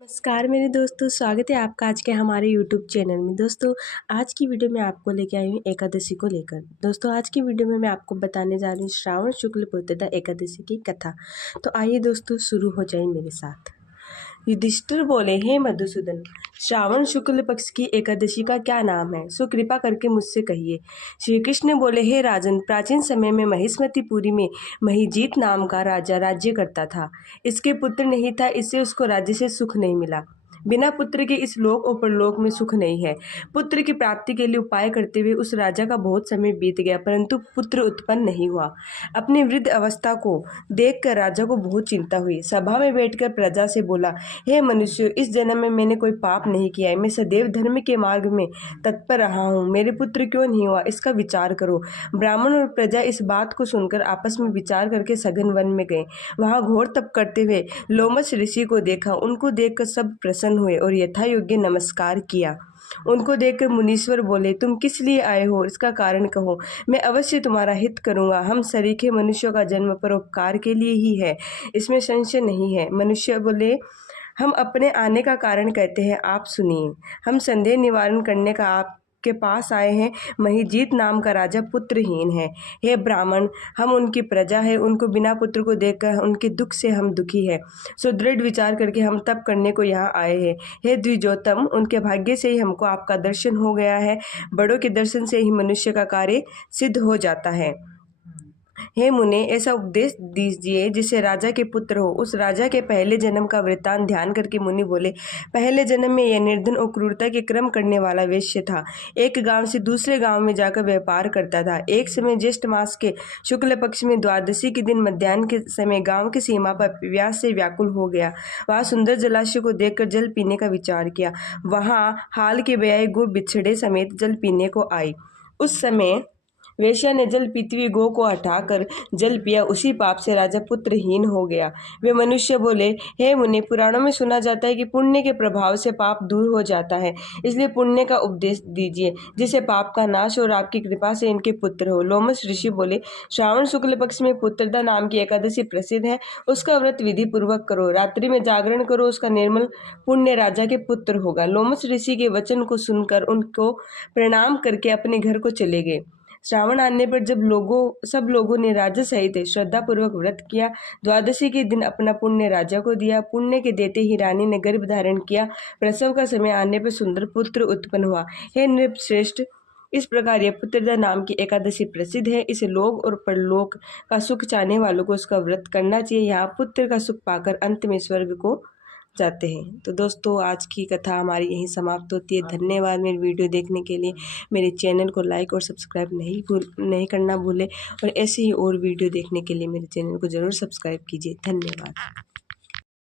नमस्कार मेरे दोस्तों, स्वागत है आपका आज के हमारे YouTube चैनल में। दोस्तों आज की वीडियो में आपको लेके आई हूँ एकादशी को लेकर। दोस्तों आज की वीडियो में मैं आपको बताने जा रही हूँ श्रावण शुक्ल प्रतिपदा एकादशी की कथा। तो आइए दोस्तों शुरू हो जाए मेरे साथ। युधिष्ठिर बोले, हे मधुसूदन, श्रावण शुक्ल पक्ष की एकादशी का क्या नाम है, सो कृपा करके मुझसे कहिए। श्री कृष्ण बोले, हे राजन, प्राचीन समय में महिष्मतिपुरी में महिजीत नाम का राजा राज्य करता था। इसके पुत्र नहीं था, इससे उसको राज्य से सुख नहीं मिला। बिना पुत्र के इस लोक और परलोक में सुख नहीं है। पुत्र की प्राप्ति के लिए उपाय करते हुए उस राजा का बहुत समय बीत गया, परंतु पुत्र उत्पन्न नहीं हुआ। अपनी वृद्ध अवस्था को देखकर राजा को बहुत चिंता हुई। सभा में बैठकर प्रजा से बोला, हे मनुष्य, इस जन्म में मैंने कोई पाप नहीं किया है। मैं सदैव धर्म के मार्ग में तत्पर रहा हूँ। मेरे पुत्र क्यों नहीं हुआ, इसका विचार करो। ब्राह्मण और प्रजा इस बात को सुनकर आपस में विचार करके सघन वन में गए। वहां घोर तप करते हुए लोमश ऋषि को देखा। उनको देखकर सब प्रसन्न हुए और यथा योग्य नमस्कार किया। उनको देखकर मुनीश्वर बोले, तुम किस लिए आए हो, इसका कारण कहो, मैं अवश्य तुम्हारा हित करूंगा। हम सरीखे मनुष्यों का जन्म परोपकार के लिए ही है, इसमें संशय नहीं है। मनुष्य बोले, हम अपने आने का कारण कहते हैं, आप सुनिए। हम संदेह निवारण करने का आपके पास आए हैं। महिजीत नाम का राजा पुत्रहीन है। हे ब्राह्मण, हम उनकी प्रजा है। उनको बिना पुत्र को देखकर उनके दुख से हम दुखी है। सो दृढ़ विचार करके हम तप करने को यहाँ आए हैं। हे द्विजोतम, उनके भाग्य से ही हमको आपका दर्शन हो गया है। बड़ों के दर्शन से ही मनुष्य का कार्य सिद्ध हो जाता है। हे मुने, ऐसा उपदेश दीजिए जिससे राजा के पुत्र हो। उस राजा के पहले जन्म का वृत्तांत ध्यान करके मुनि बोले, पहले जन्म में यह निर्धन और क्रूरता के क्रम करने वाला वेश्य था। एक गांव से दूसरे गांव में जाकर व्यापार करता था। एक समय ज्येष्ठ मास के शुक्ल पक्ष में द्वादशी के दिन मध्याह्न के समय गांव की सीमा पर प्यास से व्याकुल हो गया। वह सुंदर जलाशय को देखकर जल पीने का विचार किया। वहां हाल के ब्याई गो बिछड़े समेत जल पीने को आई। उस समय वेश्या ने जल पीती हुई गो को हटाकर जल पिया। उसी पाप से राजा पुत्रहीन हो गया। वे मनुष्य बोले, हे मुनि, पुराणों में सुना जाता है कि पुण्य के प्रभाव से पाप दूर हो जाता है, इसलिए पुण्य का उपदेश दीजिए जिससे पाप का नाश और आपकी कृपा से इनके पुत्र हो। लोमश ऋषि बोले, श्रावण शुक्ल पक्ष में पुत्रदा नाम की एकादशी प्रसिद्ध है। उसका व्रत विधि पूर्वक करो, रात्रि में जागरण करो, उसका निर्मल पुण्य राजा के पुत्र होगा। लोमश ऋषि के वचन को सुनकर उनको प्रणाम करके अपने घर को चले गए। श्रावण आने पर जब सब लोगों ने राजा सहित श्रद्धा पूर्वक व्रत किया, द्वादशी के दिन अपना पुण्य राजा को दिया। पुण्य के देते ही रानी ने गर्भ धारण किया। प्रसव का समय आने पर सुंदर पुत्र उत्पन्न हुआ। हे नृपश्रेष्ठ, इस प्रकार यह पुत्रदा नाम की एकादशी प्रसिद्ध है। इसे लोक और परलोक का सुख चाहने वालों को उसका व्रत करना चाहिए। यहाँ पुत्र का सुख पाकर अंत में स्वर्ग को जाते हैं। तो दोस्तों आज की कथा हमारी यहीं समाप्त होती है। धन्यवाद मेरी वीडियो देखने के लिए। मेरे चैनल को लाइक और सब्सक्राइब नहीं करना भूलें और ऐसे ही और वीडियो देखने के लिए मेरे चैनल को ज़रूर सब्सक्राइब कीजिए। धन्यवाद।